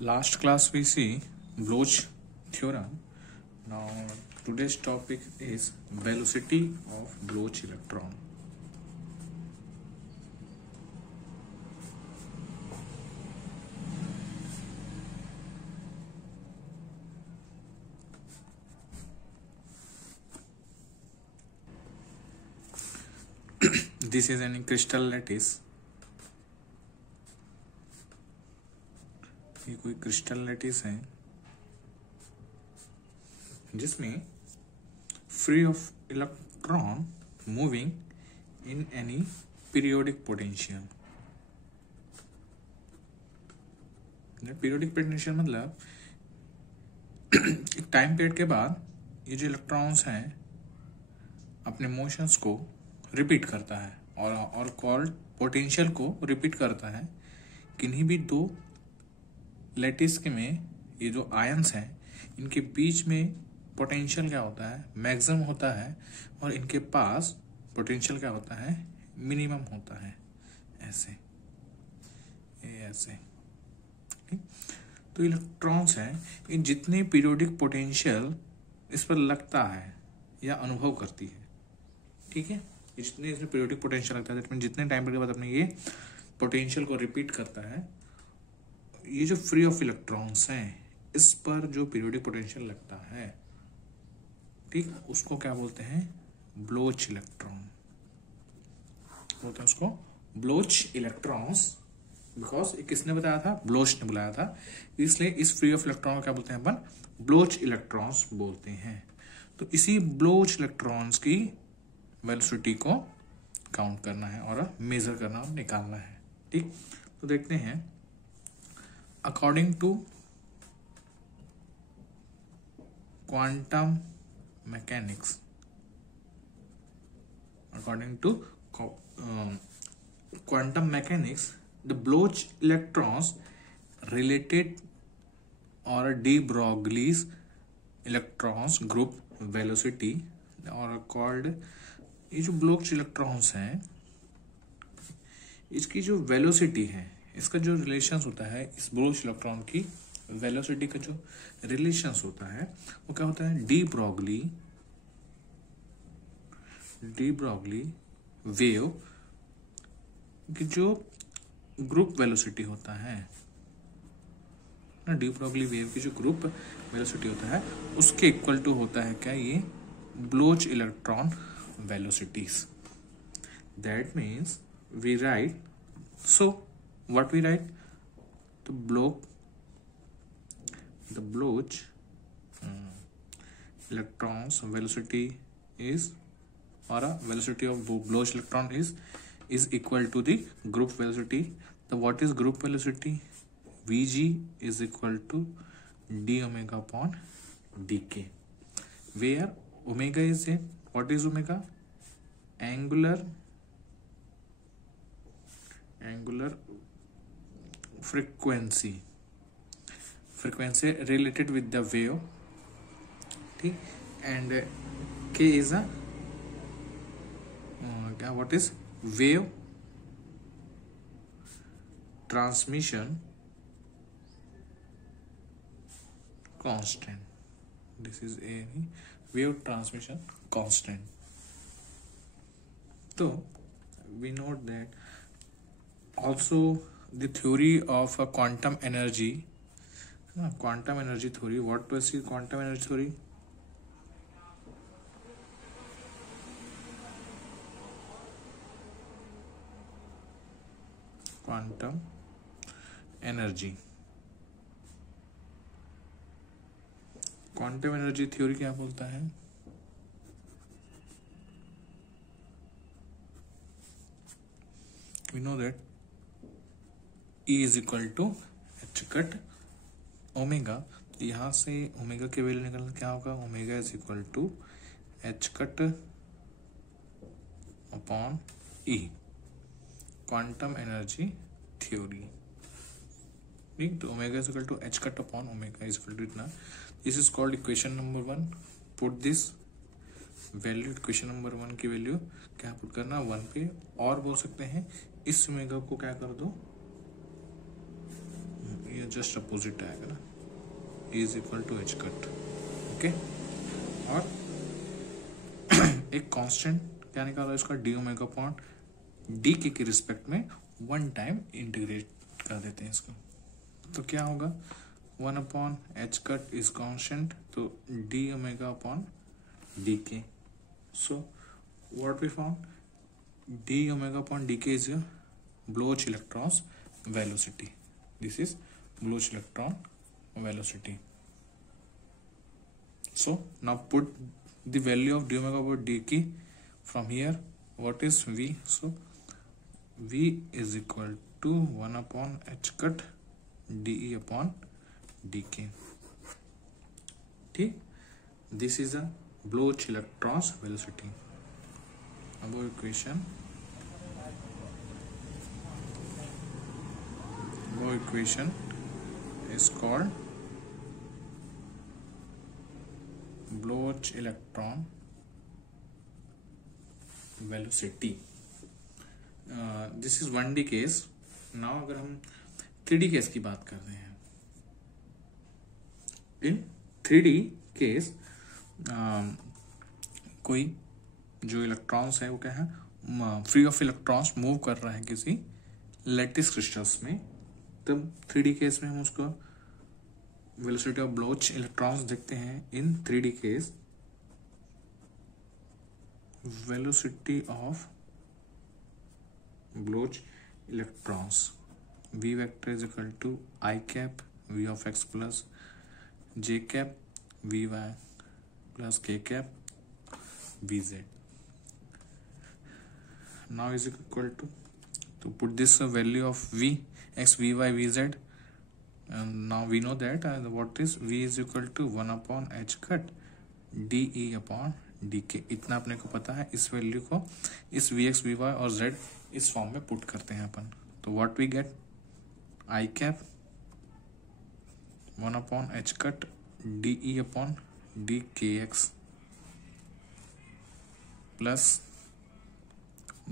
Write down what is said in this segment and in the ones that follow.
Last class we see Bloch theorem. Now today's topic is velocity of Bloch electron. This is any crystal lattice. ये कोई crystal lattice है जिसमें free of electron moving in any periodic potential. Periodic potential मतलब एक time period के बाद ये जो इलेक्ट्रॉन्स हैं अपने मोशंस को रिपीट करता है और कॉल्ड पोटेंशियल को रिपीट करता है। किन्हीं भी दो लैटिस के में ये जो आयंस हैं इनके बीच में पोटेंशियल क्या होता है, मैक्सिमम होता है, और इनके पास पोटेंशियल क्या होता है, मिनिमम होता है। ऐसे ऐसे तो इलेक्ट्रॉन्स हैं, इन जितने पीरियोडिक पोटेंशियल इस पर लगता है या अनुभव करती है, ठीक है, जितने इसमें पीरियोडिक पोटेंशियल लगता है, जितने टाइम के बाद अपने ये पोटेंशियल को रिपीट करता है, ये जो फ्री ऑफ इलेक्ट्रॉन्स हैं इस पर जो पीरियोडिक पोटेंशियल लगता है, ठीक, उसको क्या बोलते हैं, ब्लोच इलेक्ट्रॉन बोलते हैं उसको, ब्लोच इलेक्ट्रॉन्स। बिकॉज ये किसने बताया था, ब्लोच ने बुलाया था, इसलिए इस फ्री ऑफ इलेक्ट्रॉन को क्या बोलते हैं अपन, ब्लोच इलेक्ट्रॉन्स बोलते हैं। तो इसी ब्लोच इलेक्ट्रॉन्स की वेलोसिटी को काउंट करना है और मेजर करना और निकालना है, ठीक। तो देखते हैं, according to quantum mechanics, the Bloch electrons related or de Broglie's electrons group velocity और called, ये जो ब्लोच इलेक्ट्रॉन्स हैं इसकी जो वेलोसिटी है, इसका जो रिलेशंस होता है, इस ब्लोच इलेक्ट्रॉन की वेलोसिटी का जो रिलेशंस होता है वो क्या होता है, डी ब्रॉगली वेव की जो ग्रुप वेलोसिटी होता है ना, डी ब्रॉगली वेव की जो ग्रुप वेलोसिटी होता है उसके इक्वल टू होता है क्या, ये Bloch electron velocities. That means we write, so what we write, the Bloch electrons velocity is, or a velocity of Bloch electron is equal to the group velocity. The what is group velocity, Vg is equal to d omega upon dk, where omega is a, what is omega, angular frequency related with the wave, ठीक, and k is a what is wave transmission constant. This is a wave transmission constant. So we note that also the theory of a quantum energy theory. What was the quantum energy theory? Quantum energy theory क्या बोलता है, we know that E is equal to h cut omega. यहाँ से omega के value निकलना क्या होगा, omega is equal to h cut upon E, quantum energy theory, ठीक। तो omega is equal to h cut upon omega is equal to इतना। This is called equation number 1। Put this value, equation number 1 की value क्या put करना, 1 पे, और बोल सकते हैं इस ओमेगा को क्या कर दो, ये जस्ट अपोजिट आएगा ना, E is equal to h cut. Okay, और एक कांस्टेंट क्या निकाला इसका, d omega upon d k respect में वन टाइम इंटीग्रेट कर देते हैं इसको, तो क्या होगा, 1 upon h cut is constant, तो d omega upon d k. So what we found, d omega upon d k is Bloch electrons velocity. This is Bloch electron velocity. So now put the value of d omega over dk from here. What is v? So v is equal to 1 upon h cut de upon dk. ठीक, this is a Bloch electrons velocity. Above equation is called Bloch electron velocity. This is 1D case. Now अगर हम 3D case की बात कर रहे हैं, in 3D case कोई जो इलेक्ट्रॉन्स है वो क्या है, फ्री ऑफ इलेक्ट्रॉन्स मूव कर रहा है किसी लैटिस क्रिस्टल्स में, तब 3D केस में हम उसको वेलोसिटी ऑफ ब्लोच इलेक्ट्रॉन्स देखते हैं। In 3D case velocity of Bloch electrons v vector is equal to i cap v of x plus j cap v y plus k cap v z। Now is equal to put this value of v x vy vz, and now we know that what is v is equal to 1 upon h cut de upon dk। इतना अपने को पता है, इस value को इस vx vy और z इस फॉर्म में पुट करते हैं अपन, तो what we get, i cap 1 upon h cut de upon dkx plus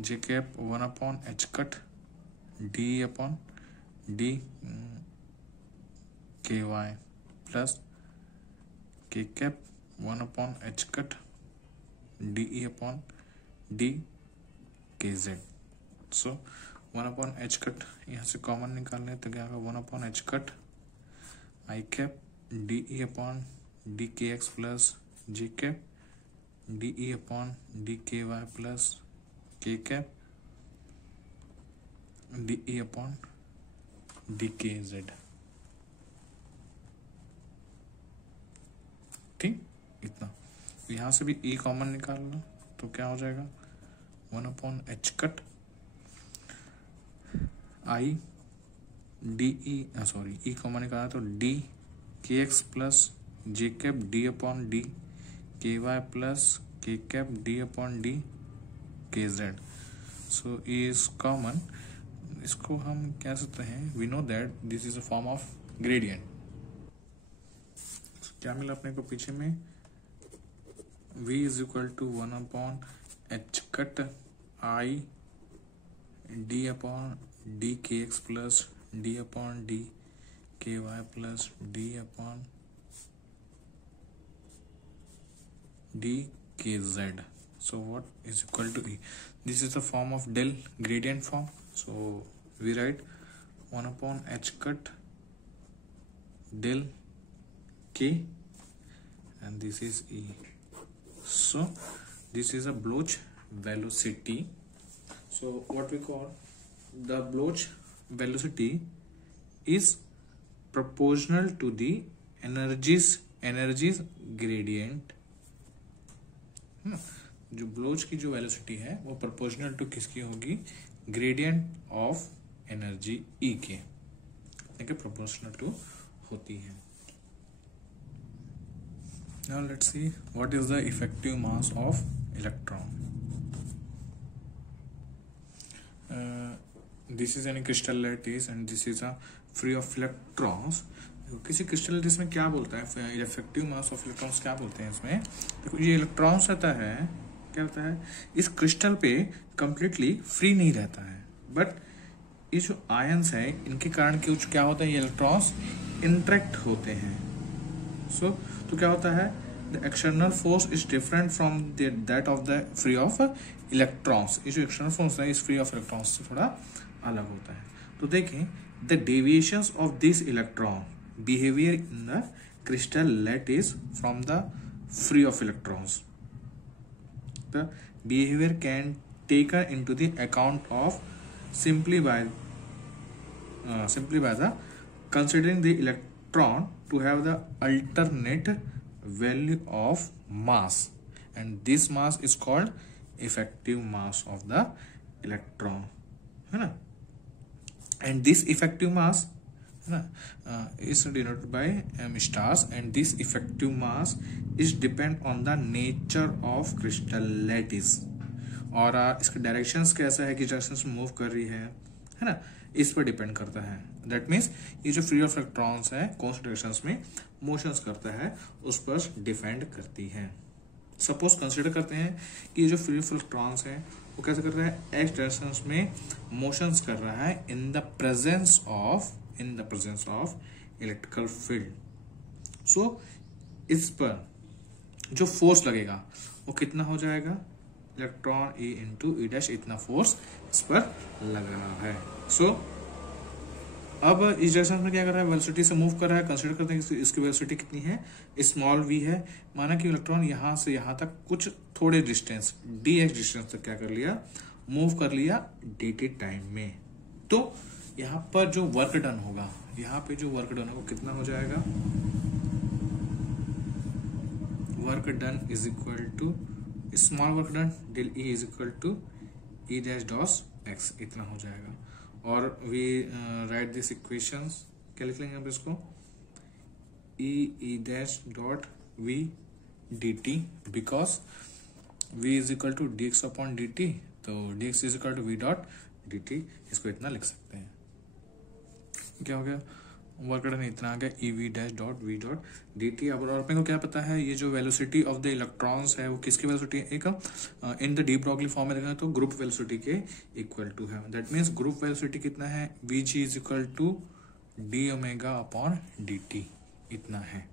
j cap 1 upon h cut d upon d ky plus k cap 1 upon h cut de upon d kz। So 1 upon h cut यहाँ से common निकाल लें तो क्या होगा, 1 upon h cut i cap de upon d kx plus j cap de upon d ky plus k cap de upon dkz। ठीक, इतना यहां से भी e कॉमन निकाल लो तो क्या हो जाएगा, 1 upon h cut i d e, sorry e common निकाला तो d k x plus j cap d upon d k y plus k cap d upon d k z. So e is common, इसको हम कह सकते हैं, we know that this is a form of gradient. क्या मिला अपने को पीछे में, v is equal to 1 upon h cut i d upon d k x plus d upon d k y plus d upon d k z. So what is equal to E? This is the form of del gradient form. So we write 1 upon h cut del k, and this is E. So this is a Bloch velocity. So what we call the Bloch velocity is proportional to the energies gradient। जो ब्लोच की जो velocity है वो proportional to किसकी होगी, gradient of energy E के, ठीक है, प्रोपोर्शनल टू होती है। Now let's see what is the effective mass of electron. This is an crystal lattice and this is a free of electrons. किसी क्रिस्टल लैटिस में क्या बोलता है, इफेक्टिव मास ऑफ इलेक्ट्रॉन्स क्या बोलते हैं इसमें, देखो ये इलेक्ट्रॉन्स रहता है, क्या होता है, इस क्रिस्टल पे कंप्लीटली फ्री नहीं रहता है, बट ये जो आयंस है इनके कारण कुछ क्या होता है, ये इलेक्ट्रॉन्स इंटरेक्ट होते हैं। तो क्या होता है, the external force is different from that of the free of electrons. ये जो एक्सटर्नल फोर्स है इस फ्री ऑफ इलेक्ट्रॉन्स से थोड़ा अलग होता है। तो देखें, the deviations of this electron behaviour in the crystal lattice from the free of electrons. The behavior can taken into the account of simply by the considering the electron to have the alternate value of mass, and this mass is called effective mass of the electron, है ना। and this effective mass is denoted by m stars, and this effective mass is depend on the nature of crystal lattice, और इसका directions कैसा है, किस direction में move कर रही है ना, इस पर डिपेंड करता है। दैट मीन्स ये जो फ्री ऑफ इलेक्ट्रॉन्स है कौन से डायरेक्शंस में मोशंस करता है उस पर डिपेंड करती है। सपोज कंसिडर करते हैं कि ये जो फ्री ऑफ इलेक्ट्रॉन्स है वो कैसे कर रहा है, एक्स डायरेक्शंस में मोशंस कर रहा है in the presence of electrical field. So इस पर जो फोर्स लगेगा वो कितना हो जाएगा, electron a into E dash, इतना फोर्स इस पर लग रहा है। सो अब इस डायरेक्शन में क्या कर रहा है, वेलोसिटी से मूव कर रहा है। कंसीडर करते हैं कि इसकी वेलोसिटी कितनी है, स्मॉल v है। माना कि इलेक्ट्रॉन यहां से यहां तक कुछ थोड़े डिस्टेंस dx डिस्टेंस तक क्या कर लिया, मूव कर लिया dt टाइम में। तो यहाँ पर जो वर्क डन होगा, यहाँ पे जो वर्क डन होगा कितना हो जाएगा, work done is equal to small work done del e is equal to e dash dos x, इतना हो जाएगा। और वी राइट दिस इक्वेशंस, क्या लिख लेंगे अब इसको, E dash dot v d t, because v is equal to d x upon d t, तो d x is equal to v dot d t, इसको इतना लिख सकते हैं। क्या हो गया, वर्क डन इतना आ गया, E V dash dot we dot d t. और अपने को क्या पता है, ये जो वेलोसिटी ऑफ द इलेक्ट्रॉन्स है वो किसकी वेलोसिटी है, एक in the de Broglie form में देखा तो ग्रुप वेलोसिटी के इक्वल टू है। दैट मीन्स ग्रुप वेलोसिटी कितना है, v g is equal to d omega upon d t, इतना है।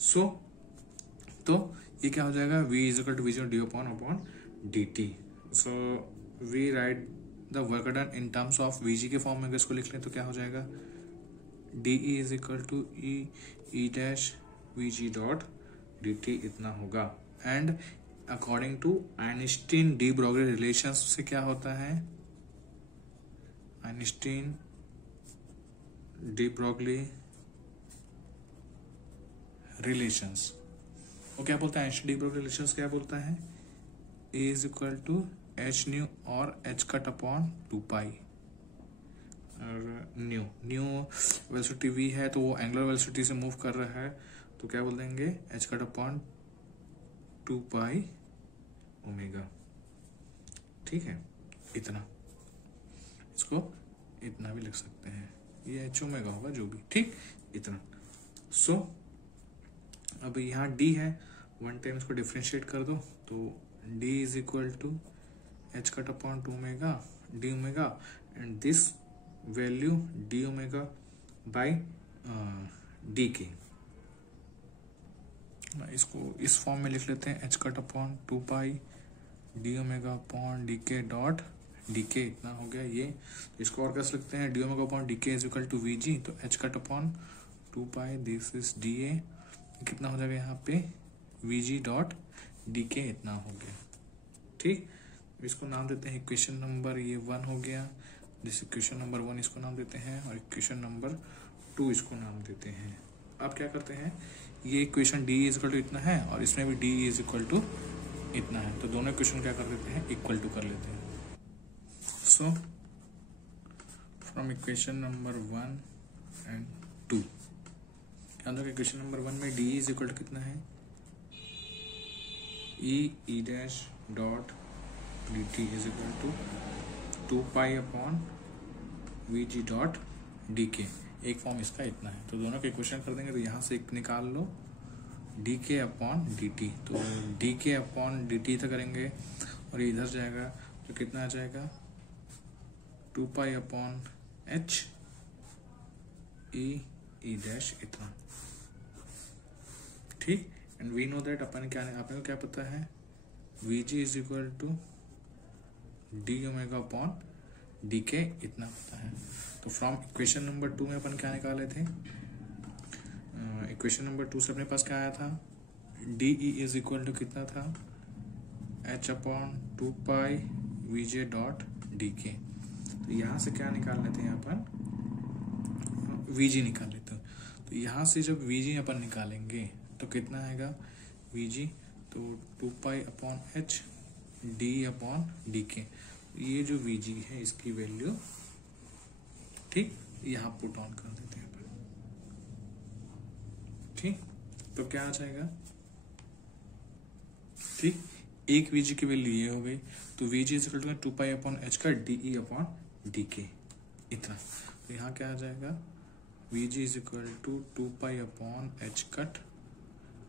सो तो ये क्या हो जाएगा, v is equal to v g d upon d t. So we write the work done in terms of v g के form में अगर इसको लिख लें तो क्या हो जाएगा, d e is equal to e dash v g dot d t, इतना होगा। And according to Einstein de Broglie relation से क्या होता है, आइंस्टीन डी ब्रॉगली रिलेशंस, वो क्या बोलता है, आइंस्टीन डी ब्रॉगली रिलेशंस क्या बोलता है, a is equal to h nu और एच कट अपॉन 2 पाई, और न्यू वेलोसिटी v है तो वो एंगुलर वेलोसिटी से मूव कर रहा है, तो क्या बोल देंगे, एच कट अपॉन 2 पाई ओमेगा। ठीक है, इतना, इसको इतना भी लिख सकते हैं, ये एच ओमेगा होगा जो भी, ठीक, इतना। सो अब यहाँ d है, 1 टाइम इसको डिफ्रेंशिएट कर दो तो d is equal to h cut upon 2 omega d omega, and this value d omega by d k. इसको इस फॉर्म में लिख लेते हैं, h cut upon 2 pi d omega upon d k dot d k, इतना हो गया ये। इसको और कैसे लिखते हैं, d omega upon d k is equal to v g, तो h cut upon 2 pi this is d a, कितना हो जाएगा यहाँ पे we g dot d k, इतना हो गया। ठीक, इसको नाम देते हैं इक्वेशन नंबर ये 1 हो गया, जिस इक्वेशन नंबर 1 इसको नाम देते हैं, और इक्वेशन नंबर 2 इसको नाम देते हैं। अब क्या करते हैं, ये equation d is equal to इतना है और इसमें भी डी इज इक्वल टू इतना है, तो दोनों इक्वेशन क्या कर देते हैं, इक्वल टू कर लेते हैं। So from equation number 1 and 2, याद रखो इक्वेशन नंबर 1 में डी इज इक्वल टू कितना है, e dash dot d t is equal to 2 pi upon v g dot d k, एक फॉर्म इसका इतना है। तो दोनों के इक्वेशन कर देंगे, तो यहाँ से एक निकाल लो D k upon d t, तो d k upon d T तक करेंगे और इधर जाएगा तो कितना आ जाएगा, 2 pi upon h e dash इतना, ठीक। एंड वी नो दैट अपन क्या, आपने को क्या पता है, v g is equal to d omega upon d k इतना पता है। तो फ्रॉम इक्वेशन नंबर 2 में अपन क्या निकाले थे, इक्वेशन नंबर 2 से अपने पास क्या आया था, d e is equal to कितना था, h upon 2 pi v j dot d k. तो यहाँ से क्या निकाल लेते हैं अपन, वी जी निकाल लेते हैं। तो यहाँ से जब वी जी अपन निकालेंगे तो कितना आएगा वी जी, तो 2 pi upon H D upon d के। ये जो वी जी है इसकी वैल्यू, ठीक, यहाँ पुट ऑन कर देते हैं अपन, ठीक। तो क्या आ जाएगा, ठीक, एक वीजी की वैल्यू ये हो गई। तो v g is equal to 2 pi upon h का d e upon d k इतना। तो यहाँ क्या आ जाएगा, v g is equal to 2 pi upon h cut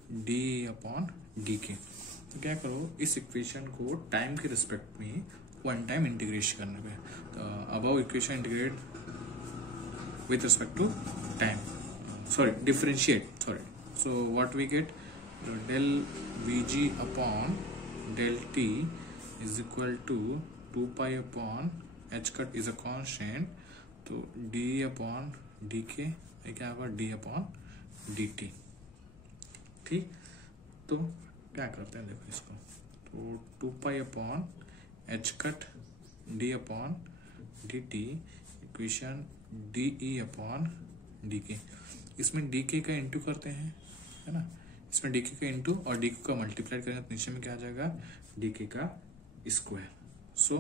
d e upon d k. तो क्या करो, इस इक्वेशन को टाइम के रिस्पेक्ट में वन टाइम इंटीग्रेशन करने पे, तो above equation integrate with respect to time, sorry differentiate, sorry. So what we get, del Vg upon del t is equal to 2 pi upon h cut is a constant, तो d upon dk ये क्या होगा, d upon dt, ठीक। तो क्या करते हैं, देखो इसको, तो 2 pi upon h cut d upon dt equation de upon dk, इसमें dk का इंटू करते हैं, है ना, इसमें डी के का इंटू और डी का मल्टीप्लाई करेंगे तो नीचे में क्या आ जाएगा, डी के का स्क्वायर। सो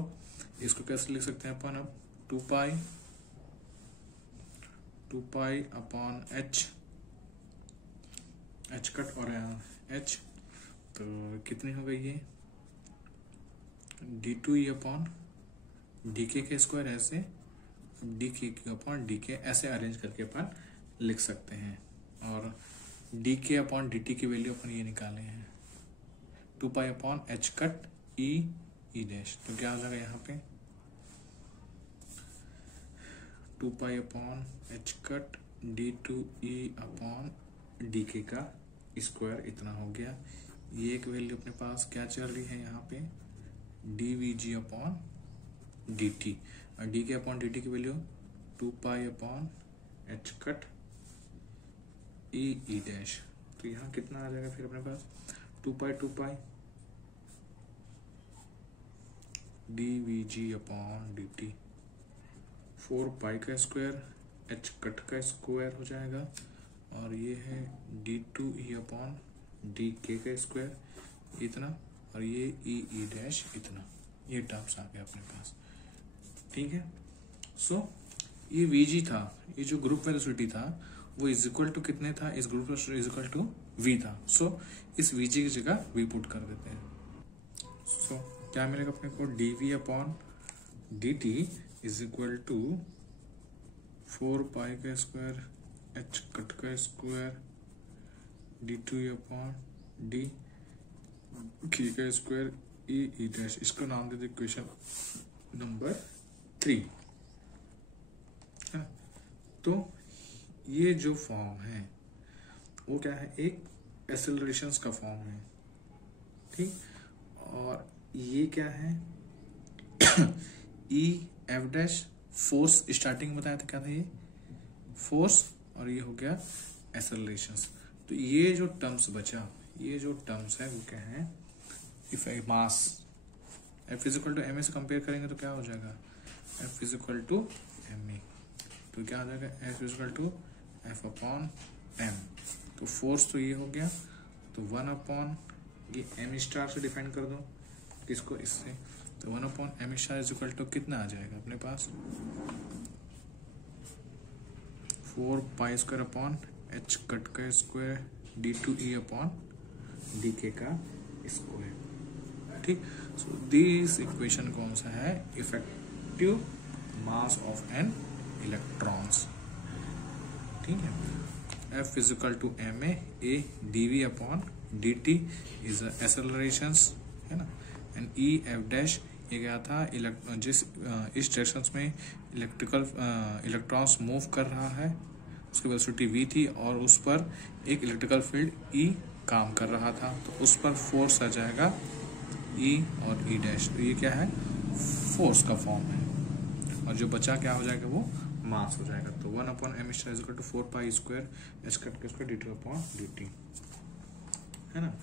इसको कैसे लिख सकते हैं अपन, अब 2 पाई अपॉन एच कट और एच, तो कितनी हो गई ये, डी टू ई अपॉन डी के स्क्वायर, ऐसे d k upon d k ऐसे अरेंज करके अपन लिख सकते हैं। और d k upon d t की वैल्यू अपन ये निकाले हैं, 2 पाई अपॉन एच कट ई डैश। तो क्या हो जाएगा यहाँ पे, 2 pi upon h cut d two ई अपॉन डी के का स्क्वायर इतना हो गया। ये एक वैल्यू अपने पास क्या चल रही है यहाँ पे, d v g upon d t, और d k upon d t की value 2 pi upon h cut ई डैश। तो यहाँ कितना आ जाएगा फिर अपने पास, 2 pi d v g upon d t, 4 pi का स्क्वायर एच कट का स्क्वायर हो जाएगा, और ये है डी टू ई अपॉन डी के का स्क्वायर इतना, और ये ई डैश इतना, ये टर्म्स आ गया अपने पास, ठीक है। सो ये वी जी था, ये जो ग्रुप वेलोसिटी था वो इज इक्वल टू कितने था, इस group velocity is equal to v था। सो इस वी जी की जगह वी पुट कर देते हैं। सो क्या मिलेगा अपने को, d v upon d t is equal to 4 pi का स्क्वायर एच कट का स्क्वायर डी टू ई अपॉन डी की का स्क्वायर ई डैश। इसको नाम दे दे इक्वेशन नंबर 3। तो ये जो फॉर्म है वो क्या है, एक एक्सेलरेशंस का फॉर्म है, ठीक। और ये क्या है, E F dash force, starting में बताया था क्या था, ये फोर्स, और ये हो गया एक्सेलरेशंस। तो ये जो टर्म्स बचा, ये जो टर्म्स है वो क्या है, if mass f is equal to m a से कंपेयर करेंगे तो क्या हो जाएगा, f is equal to m a. तो क्या आ जाएगा, f is equal to f upon m. तो फोर्स तो ये हो गया, तो 1 अपॉन ये एम स्टार से डिफाइन कर दो किसको, इससे, तो 1 upon m star is equal to कितना आ जाएगा अपने पास, 4 pi square upon h cut का स्क्वायर डी टू ई अपॉन डी के का स्क्वायर, ठीक। सो दिस इक्वेशन कौन सा है, effective mass of an electrons, ठीक है। F is equal to m a d v upon d t is accelerations, है ना, एंड ई एफ डैश ये क्या था, जिस इस डायरेक्शन में इलेक्ट्रॉन्स मूव कर रहा है, उसकी वेलोसिटी v थी और उस पर एक इलेक्ट्रिकल फील्ड E काम कर रहा था, तो उस पर फोर्स आ जाएगा E और E डैश। तो ये क्या है, फोर्स का फॉर्म है, और जो बचा क्या हो जाएगा, वो मास हो जाएगा। तो 1/m * 4 pi² s² dt/dt है ना।